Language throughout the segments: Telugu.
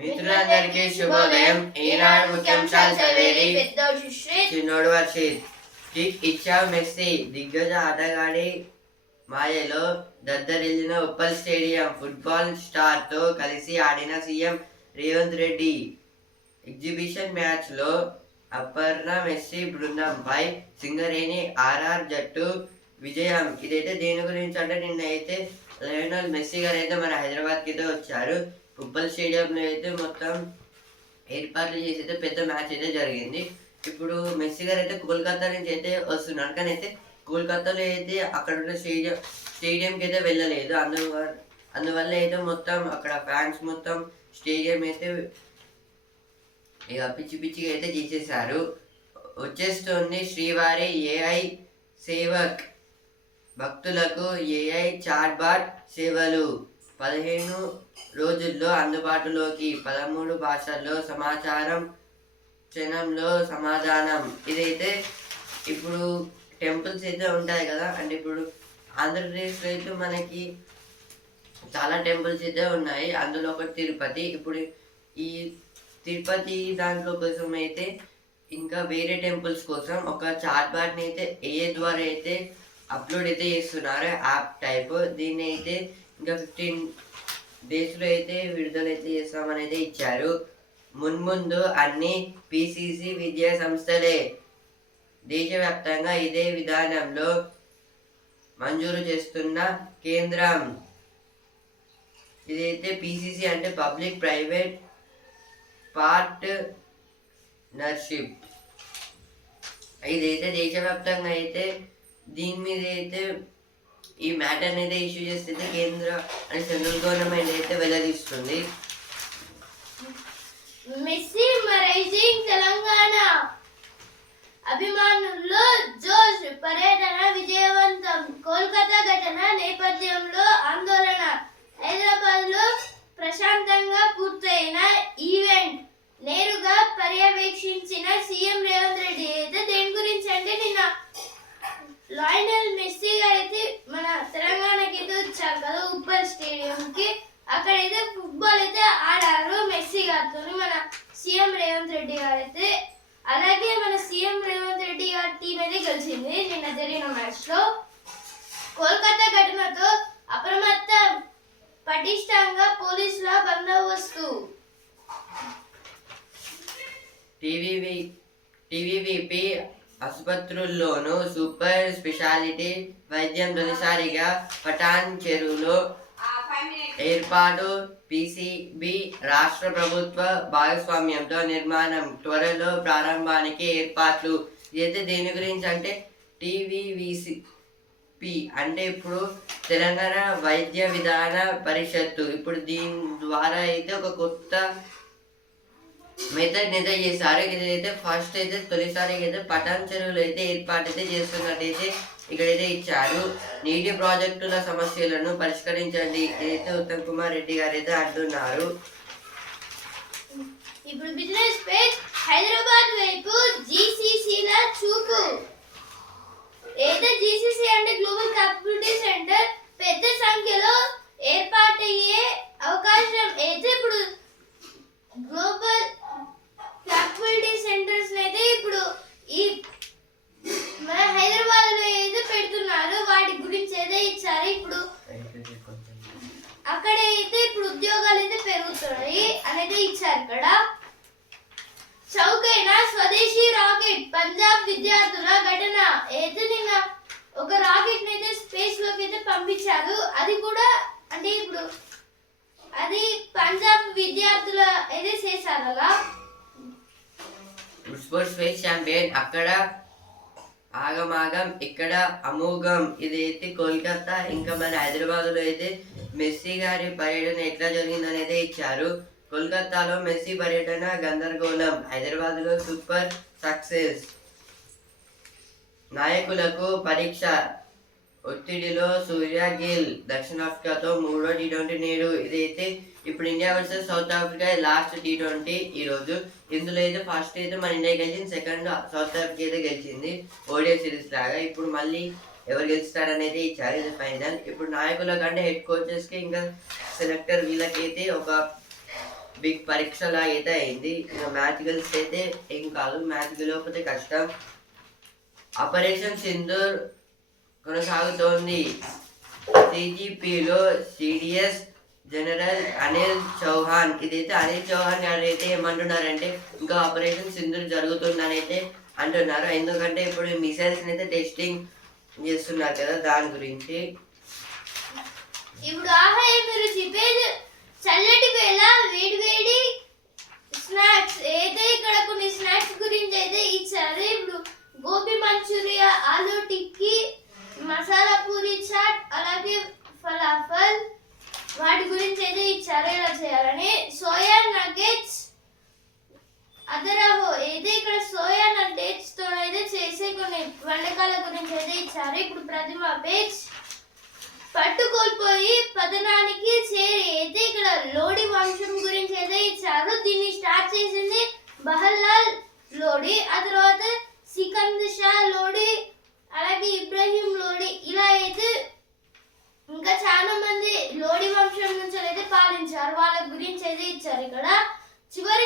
మిత్రులందరికీ శుభోదయం. ఈనాడు ముఖ్యాంశాలు చదివేది చిన్నోడు వర్షిత్ కిక్ ఇచ్చావు మెస్సీ. దిగ్గజ ఆటగాడి మాయలో దద్దరిల్లిన ఉప్పల్ స్టేడియం. ఫుట్బాల్ స్టార్తో కలిసి ఆడిన సీఎం రేవంత్ రెడ్డి. ఎగ్జిబిషన్ మ్యాచ్లో అపర్ణ మెస్సీ బృందంపై సింగరేణి ఆర్ఆర్ జట్టు విజయం. ఇదైతే దేని గురించి అంటే నిన్న అయితే లయోనల్ మెస్సీ గారు అయితే మన హైదరాబాద్కి అయితే వచ్చారు. ఉప్పల్ స్టేడియంలో అయితే మొత్తం ఏర్పాట్లు చేసి అయితే పెద్ద మ్యాచ్ అయితే జరిగింది. ఇప్పుడు మెస్సీ గారు అయితే కోల్కతా నుంచి అయితే వస్తున్నారు. కానీ అయితే కోల్కతాలో అయితే అక్కడ ఉన్న స్టేడియం స్టేడియంకి అయితే వెళ్ళలేదు. అందువల్ల అందువల్ల అయితే మొత్తం అక్కడ ఫ్యాన్స్ మొత్తం స్టేడియం అయితే ఇక పిచ్చి పిచ్చిగా అయితే చేసేసారు వచ్చేస్తుంది శ్రీవారి ఏఐ సేవక్. భక్తులకు ఏఐ చాట్బాట్ సేవలు. పదిహేను రోజుల్లో అందుబాటులోకి పదమూడు భాషల్లో సమాచారం క్షణంలో సమాధానం. ఇదైతే ఇప్పుడు టెంపుల్స్ అయితే ఉంటాయి కదా అంటే ఇప్పుడు ఆంధ్రప్రదేశ్లో అయితే మనకి చాలా టెంపుల్స్ అయితే ఉన్నాయి. అందులో ఒకటి తిరుపతి ఇప్పుడు ఈ తిరుపతి దాంట్లో కోసం అయితే ఇంకా వేరే టెంపుల్స్ కోసం ఒక చాట్ బాట్ని అయితే ఏ ద్వారా అయితే అప్లోడ్ అయితే చేస్తున్నారు యాప్ టైప్ దీన్ని అయితే ఇంకా ఫిఫ్టీన్ డేస్లో అయితే విడుదలైతే చేస్తామని అయితే ఇచ్చారు. మున్ముందు అన్ని పిసిసి విద్యా సంస్థలే దేశవ్యాప్తంగా ఇదే విధానంలో మంజూరు చేస్తున్న కేంద్రం. ఇదైతే పిసిసి అంటే పబ్లిక్ ప్రైవేట్ పార్ట్నర్షిప్. ఇదైతే దేశవ్యాప్తంగా అయితే దీని మీద అయితే ఈ మ్యాటర్ అయితే ఇష్యూ చేస్తే కేంద్ర అండ్ సెంట్రల్ గవర్నమెంట్ అయితే వెల్లడిస్తుంది మెస్సీ తెలంగాణ అభిమానుల్లో జోష్ పర్యటన విజయవంతం. కోల్కతా ఘటన నేపథ్యంలో ఆందోళన. హైదరాబాద్లో ప్రశాంతంగా పూర్తయిన ఈవెంట్. నేరుగా పర్యవేక్షించిన సీఎం రేవంత్ రెడ్డి అయితే దేని గురించి అంటే నిన్న లాయనల్ మెస్సీ గారు అయితే మన తెలంగాణకి అయితే వచ్చారు కదా ఉప్పల్ స్టేడియం కి అయితే ఫుట్బాల్ అయితే ఆడారు మెస్సీ గారితో మన సీఎం రేవంత్ రెడ్డి గారు అయితే అలాగే మన సీఎం రేవంత్ రెడ్డి గారి టీం అయితే గెలిచింది నిన్న జరిగిన మ్యాచ్లో కోల్కతా ఘటనతో అప్రమత్త పటిష్టంగా పోలీసుల బందోబస్తు. టీవీవి టీవీవీపీ ఆసుపత్రుల్లోనూ సూపర్ స్పెషాలిటీ వైద్యం తొలిసారిగా పటాన్ చెరువులో ఏర్పాటు. పిసిబి రాష్ట్ర ప్రభుత్వ భాగస్వామ్యంతో నిర్మాణం త్వరలో ప్రారంభానికి ఏర్పాట్లు. ఇదైతే దేని గురించి అంటే టీవీవీసి పి అంటే ఇప్పుడు తెలంగాణ వైద్య విధాన పరిషత్తు. ఇప్పుడు దీని ద్వారా అయితే ఒక కొత్త మిగతా అయితే చేశారు ఇదైతే ఫస్ట్ అయితే తొలిసారి అయితే పటాన్ చెరువులు అయితే ఏర్పాటు అయితే చేస్తున్నట్టయితే ఇక్కడైతే ఇచ్చారు. నీటి ప్రాజెక్టుల సమస్యలను పరిష్కరించండి. ఇదైతే ఉత్తమ్ కుమార్ రెడ్డి గారు అయితే అంటున్నారు. ఇప్పుడు బిజినెస్ పేజ్ హైదరాబాద్ వైపు జీసీసీల చూపు ఏదో జీసీసీ అంటే గ్లోబల్ క్యాపిటల్ సెంటర్ పెద్ద సంఖ్యలో ఏర్పాటయ్యే అవకాశం అయితే ఇప్పుడు గ్లోబల్ క్యాపిటల్ సెంటర్స్ అయితే ఇప్పుడు ఈ మన హైదరాబాద్లో ఏదో పెడుతున్నారు వాటి గురించి ఏదో ఇచ్చారు ఇప్పుడు అక్కడ అయితే ఇప్పుడు ఉద్యోగాలు అయితే పెరుగుతున్నాయి అనేది ఇచ్చారు ఇక్కడ చౌకైన స్వదేశీ రాకెట్ పంజాబ్ విద్యార్థుల ఘటన అయితే నిన్న ఒక రాకెట్ అయితే స్పేస్లోకి అయితే పంపించారు. అది కూడా అంటే ఇప్పుడు అది పంజాబ్ విద్యార్థుల అయితే చేశారు అలా స్పోర్ట్స్ స్పేస్ ఛాంపియన్ అక్కడ ఆగమాగం ఇక్కడ అమోఘం ఇది అయితే కోల్కతా ఇంకా మన హైదరాబాద్లో అయితే మెస్సీ గారి పర్యటన ఎట్లా జరిగిందనేది ఇచ్చారు. కోల్కతాలో మెస్సీ పర్యటన గందరగోళం హైదరాబాద్లో సూపర్ సక్సెస్. నాయకులకు పరీక్ష. ఒత్తిడిలో సూర్య గిల్ దక్షిణాఫ్రికాతో మూడో టీ ట్వంటీ నేడు ఇదైతే ఇప్పుడు India versus South Africa last T twenty ఈ రోజు. ఇందులో అయితే ఫస్ట్ అయితే మన ఇండియా గెలిచింది సెకండ్ సౌత్ ఆఫ్రికా అయితే గెలిచింది. ఓడియో సిరీస్ లాగా ఇప్పుడు మళ్ళీ ఎవరు గెలుస్తారనేది ఇచ్చారు ఇది ఫైనల్. ఇప్పుడు నాయకుల కంటే హెడ్ కోచెస్కి ఇంకా సెలెక్టర్ వీళ్ళకైతే ఒక బిగ్ పరీక్షలా అయితే అయింది. ఇంకా మ్యాచ్ గెలిస్తే అయితే ఏం కాదు మ్యాచ్ గెలవకపోతే కష్టం. ఆపరేషన్ సింధూర్ కొనసాగుతోంది. సిజిపిలో సిడిఎస్ జనరల్ అనిల్ చౌహాన్. ఇదైతే అనిల్ చౌహాన్ గారు అయితే ఏమంటున్నారంటే ఇంకా ఆపరేషన్ సింధూర్ జరుగుతుందని అయితే అంటున్నారు. ఎందుకంటే ఇప్పుడు మిసైల్స్ అయితే టెస్టింగ్ చేస్తున్నారు కదా దాని గురించి. ఇప్పుడు ఆహారం మీరు చెప్పేది చల్లటి వేళ వేడి వేడి స్నాక్స్. అయితే ఇక్కడ కొన్ని స్నాక్స్ గురించి అయితే ఇచ్చారు ఇప్పుడు गोभी मंचूरिया आलू टिक्की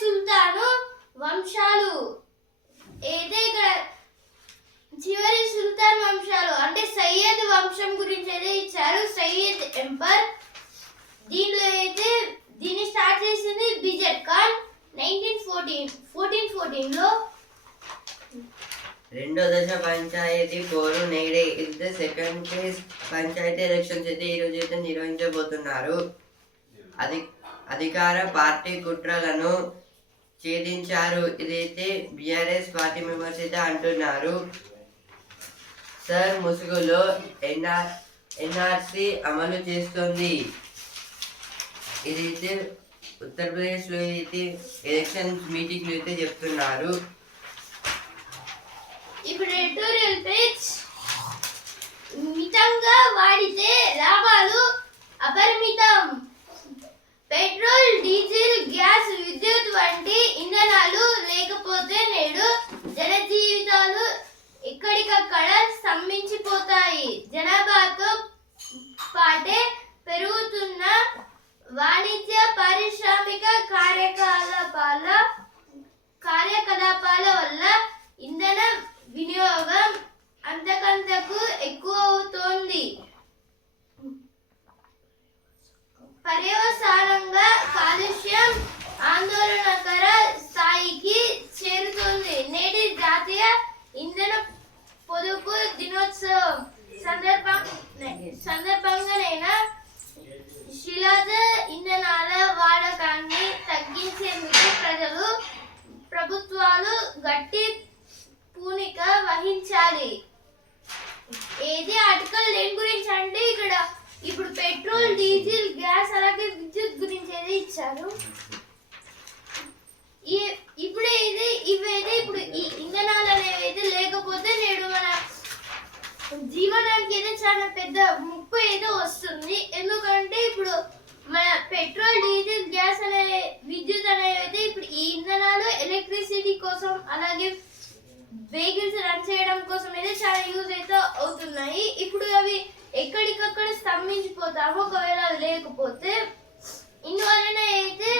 సుల్తాను వంశాలు. అయితే ఇక్కడ చివరి సుల్తాన్ వంశాలు. అంటే సయ్యద్ వంశం గురించి అయితే ఇచ్చారు. సయ్యద్ ఎంపర్. దీనిలో అయితే దీన్ని స్టార్ట్ చేసింది బిజెట్ ఖాన్ నైన్టీన్ ఫోర్టీన్ ఫోర్టీన్ ఫోర్టీన్లో. రెండో దశ పంచాయతీ పోరు నేడే. సెకండ్ ఫేజ్ పంచాయతీ ఎలక్షన్స్ అయితే ఈ రోజు అయితే నిర్వహించబోతున్నారు. అధి అధికార పార్టీ కుట్రలను ఛేదించారు. ఇదైతే బీఆర్ఎస్ పార్టీ మెంబర్స్ అయితే అంటున్నారు. సార్ ముసుగులో ఎన్ఆర్ ఎన్ఆర్సి అమలు చేస్తుంది. ఇదైతే ఉత్తరప్రదేశ్లో అయితే ఎలక్షన్ మీటింగ్లు అయితే చెప్తున్నారు. ఇప్పుడు ఎడిటోరియల్ పేజ్ మితంగా వాడితే లాభాలు అపరిమితం పెట్రోల్ డీజిల్ గ్యాస్ విద్యుత్ వంటి లేకపోతే నేడు జన జీవితాలు ఎక్కడికక్కడ స్తంభించిపోతాయి. జనాభాతో పాటే పెరుగుతున్న వాణిజ్య పారిశ్రామిక కార్యకలాపాల కార్యకలాపాల వల్ల ఇంధన వినియోగం అంతకంతకు ఎక్కువ అవుతోంది పర్యవసానంగా కాలుష్యం ఆందోళన స్థాయికి చేరుతోంది నేటి జాతీయ ఇంధన పొదుపు దినోత్సవం సందర్భం సందర్భంగానైనా శిలాజ ఇంధనాల వాడకాన్ని తగ్గించేందుకు ప్రజలు ప్రభుత్వాలు గట్టి పూనిక వహించాలి. ఏది ఆర్టికల్ దేని గురించి అంటే ఇక్కడ? ఇప్పుడు పెట్రోల్ డీజిల్ గ్యాస్ అలాగే విద్యుత్ గురించి అయితే ఇచ్చారు? ఇప్పుడు ఇది ఇవేది ఇప్పుడు ఈ ఇంధనాలు అనేవి అయితే లేకపోతే నేడు మన జీవనానికి అయితే చాలా పెద్ద ముప్పు అయితే వస్తుంది. ఎందుకంటే ఇప్పుడు మన పెట్రోల్ డీజిల్ గ్యాస్ అనే విద్యుత్ అనేవి అయితే ఇప్పుడు ఈ ఇంధనాలు ఎలక్ట్రిసిటీ కోసం అలాగే వెహికల్స్ రన్ చేయడం కోసం అయితే చాలా యూజ్ అయితే అవుతున్నాయి. ఇప్పుడు అవి ఎక్కడికక్కడ స్తంభించిపోతాము. ఒకవేళ లేకపోతే ఇందువలన అయితే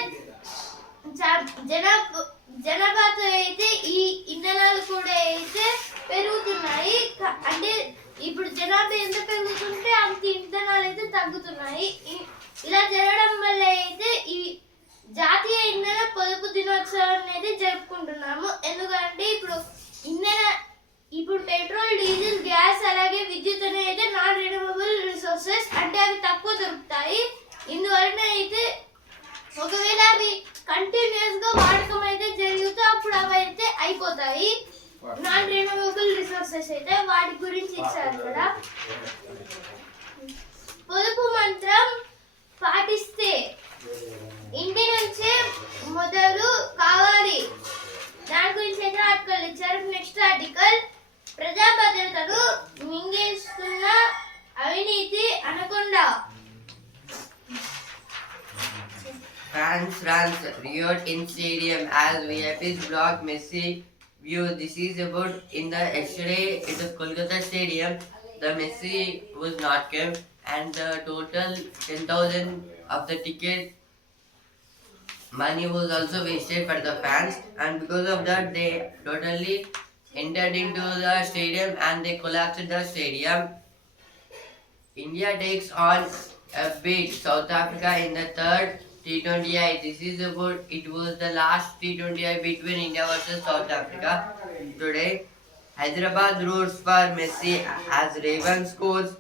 జా- జనాభా జనాభాతో అయితే ఈ ఇంధనాలు కూడా అయితే పెరుగుతున్నాయి. అంటే ఇప్పుడు జనాభా ఎంత పెరుగుతుంటే అంత ఇంధనాలు అయితే తగ్గుతున్నాయి. ఇలా జరగడం వల్ల అయితే ఈ జాతీయ ఇంధన పొదుపు దినోత్సవాన్ని అయితే జరుపుకుంటున్నాము. ఎందుకంటే ఇప్పుడు ఇంధన ఇప్పుడు పెట్రోల్ డీజిల్ గ్యాస్ అలాగే విద్యుత్ అనేవి అయితే నాన్ రినవబుల్ రిసోర్సెస్ అంటే అవి తక్కువ దొరుకుతాయి. ఇందువలన అయితే ఒకవేళ అవి కంటిన్యూస్గా వాడకం అయితే జరుగుతూ అప్పుడు అవి అయితే అయిపోతాయి. నాన్ రినవబుల్ రిసోర్సెస్ అయితే వాటి గురించి ఇచ్చారు కదా. పొదుపు మంత్రం పాటిస్తే ఇంటి నుంచే మొదలు కావాలి. దాని గురించి అయితే ఆర్టికల్ ఇచ్చారు. నెక్స్ట్ ఆర్టికల్ ప్రజా భద్రతను మింగేస్తున్న అవినీతి అనకుండా. Fans, France, riot in stadium as VIPs block Messi view. This is about in the yesterday in the Kolkata stadium. The Messi was not kept and the total 10,000 of the ticket money was also wasted for the fans and because of that they totally entered into the stadium and they collapsed the stadium india takes on a beat south africa in the third t20i this is about it was the last t20i between india versus south africa today hyderabad roars for messi as raven scores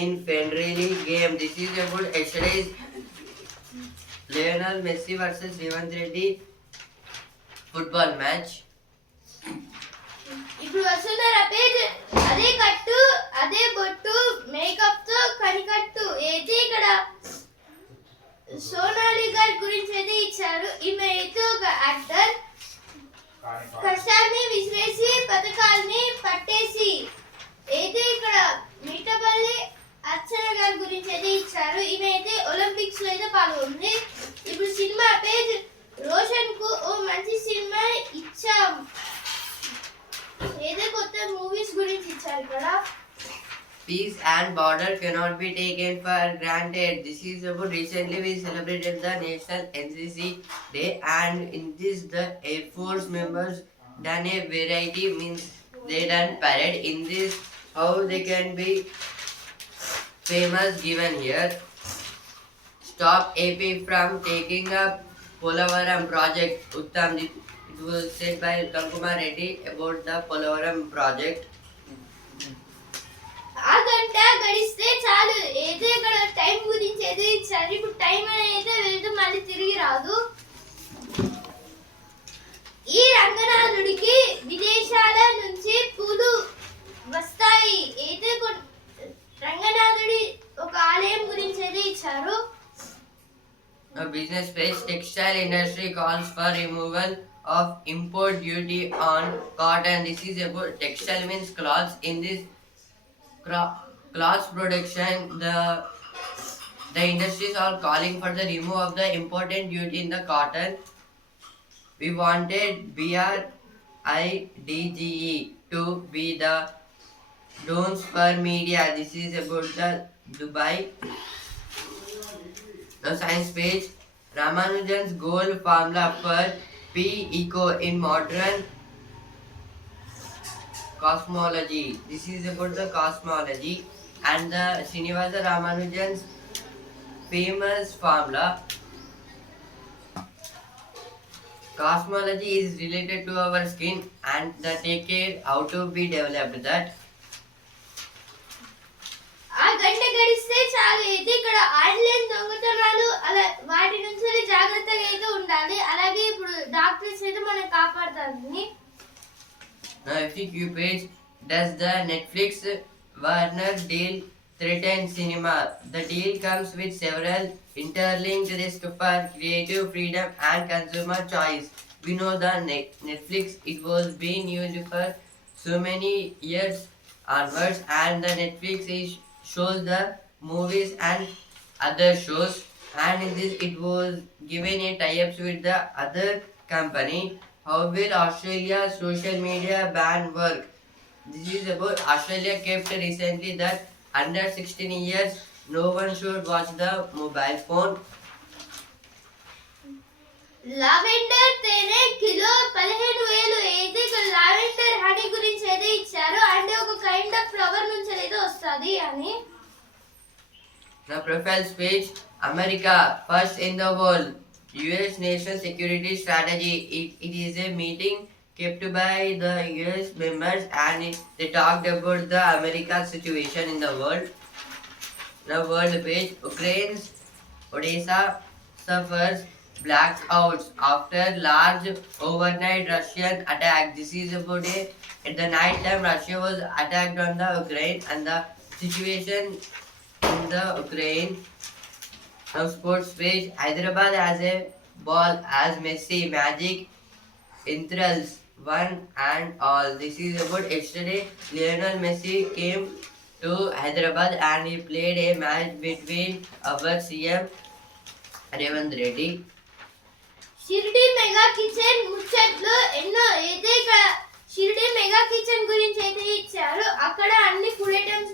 in friendly game this is about yesterday's Lionel Messi versus Revanth Reddy football match. ఇప్పుడు వస్తున్నారా పేజ్ అదే కట్టు అదే బొట్టు మేకప్ తో కనికట్టు అయితే ఇక్కడ సోనాలి గారి గురించి అయితే ఇచ్చారు. Cannot be taken for granted. This is about recently we celebrated the National NCC Day and in this the Air Force members done a variety means they done parade in this how they can be famous given here. Stop AP from taking up Polavaram project. Uttam, it was said by Uttam Reddy about the Polavaram project. గడిస్తే చాలు. ఏదో ఇక్కడ టైం గురించి అయితే ఇప్పుడు టైం అయితే వెళ్తూ మళ్ళీ తిరిగి రాదు. ఈ రంగనాథుడికి విదేశాల నుంచి పూలు వస్తాయి. అయితే రంగనాథుడి ఒక ఆలయం గురించి అయితే ఇచ్చారు. Business space textile industry calls for removal of import duty on cotton this is about textile means cloths in this cloth production, the the industries are calling for the remove of the important duty in the cotton. We wanted BRIDGE to be the don'ts for media. This is about the Dubai the science page Ramanujan's goal formula for P eco in modern cosmology. This is about the cosmology and the Srinivasa Ramanujan's famous formula. Cosmology is related to our skin and the take care how to be developed that. ఆ గంట గడిస్తే చాలు అయితే ఇక్కడ ఆన్లైన్ దొంగతనాలు అలా వాటి నుంచి జాగ్రత్తగా అయితే ఉండాలి అలాగే ఇప్పుడు డాక్టర్స్ అయితే మనం కాపాడుతుంది Now, FAQ page Does the Netflix Warner deal threaten cinema? The deal comes with several interlinked risks for creative freedom and consumer choice. We know the Net- Netflix it was being used for so many years onwards, and the Netflix is shows the movies and other shows, and in this it was given a tie-ups with the other company. How will Australia's social media ban work? This is about Australia kept recently that under 16 years no one should watch the mobile phone. Lavender తేనె కిలో పదిహేను వేలు అయితే లావెండర్ హనీ గురించి అయితే ఇచ్చారు అంటే ఒక కైండ్ ఆఫ్ ఫ్లవర్ నుంచి అయితే వస్తుంది అని The profiles page America first in the world. US national security strategy. It, it is a meeting kept by the US members and they talked about the America situation in the world. The world page Ukraine's Odessa suffers blackouts after large overnight Russian attack. This is about a at the night time Russia was attacked on the Ukraine and the situation in the Ukraine. Now sports page Hyderabad has a ball as Messi magic enthralls one and all. This is about yesterday. Lionel Messi came to Hyderabad and he played a match between our CM Revant Reddy. Shirdi mega kitchen ముచ్చట్లు ఎన్నో అయితే ఇక్కడ షిరిడి మెగా కిచెన్ గురించి అయితే ఇచ్చారు అక్కడ అన్ని food items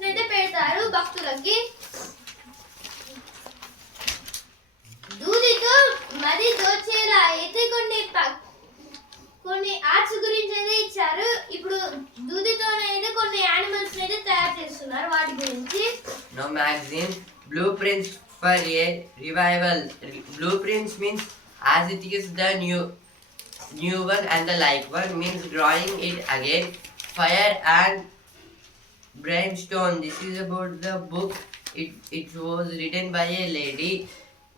magazine Blueprints for a Revival. Blueprints means as it is the new new one and the like one means drawing it again. Fire and Brimstone. This is about the book. It, it was written by a lady.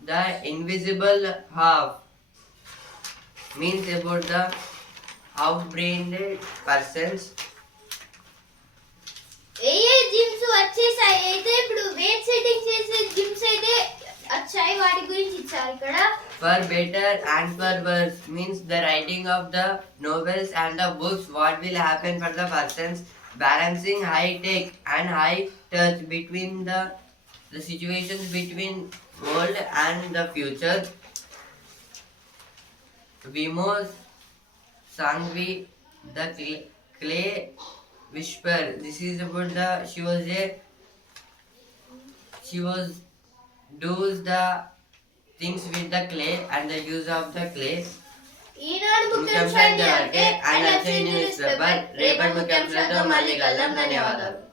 The Invisible Half means about the half-brained persons. వచ్చేసాయి అయితే ఇప్పుడు వెయిట్ సెట్టింగ్ చేసే జిమ్స్ అయితే వచ్చాయి వాటి గురించి ఇచ్చారు ఇక్కడ For better and for worse means the writing of the novels and the books. What will happen for the persons balancing high tech and high touch between the the situations between world and the future. Vimos Sangvi, the clay, clay whisper. This is about the she was a she was does the things with the clay and the use of the clay. Eenadu ముఖ్యాంశాలు ముఖ్యాంశాలు ఇంతవరకే. అంటే ఆయన వచ్చే న్యూస్ పేపర్ రేపటి ముఖ్యాంశాలతో మళ్ళీ కలుద్దాం. ధన్యవాదాలు.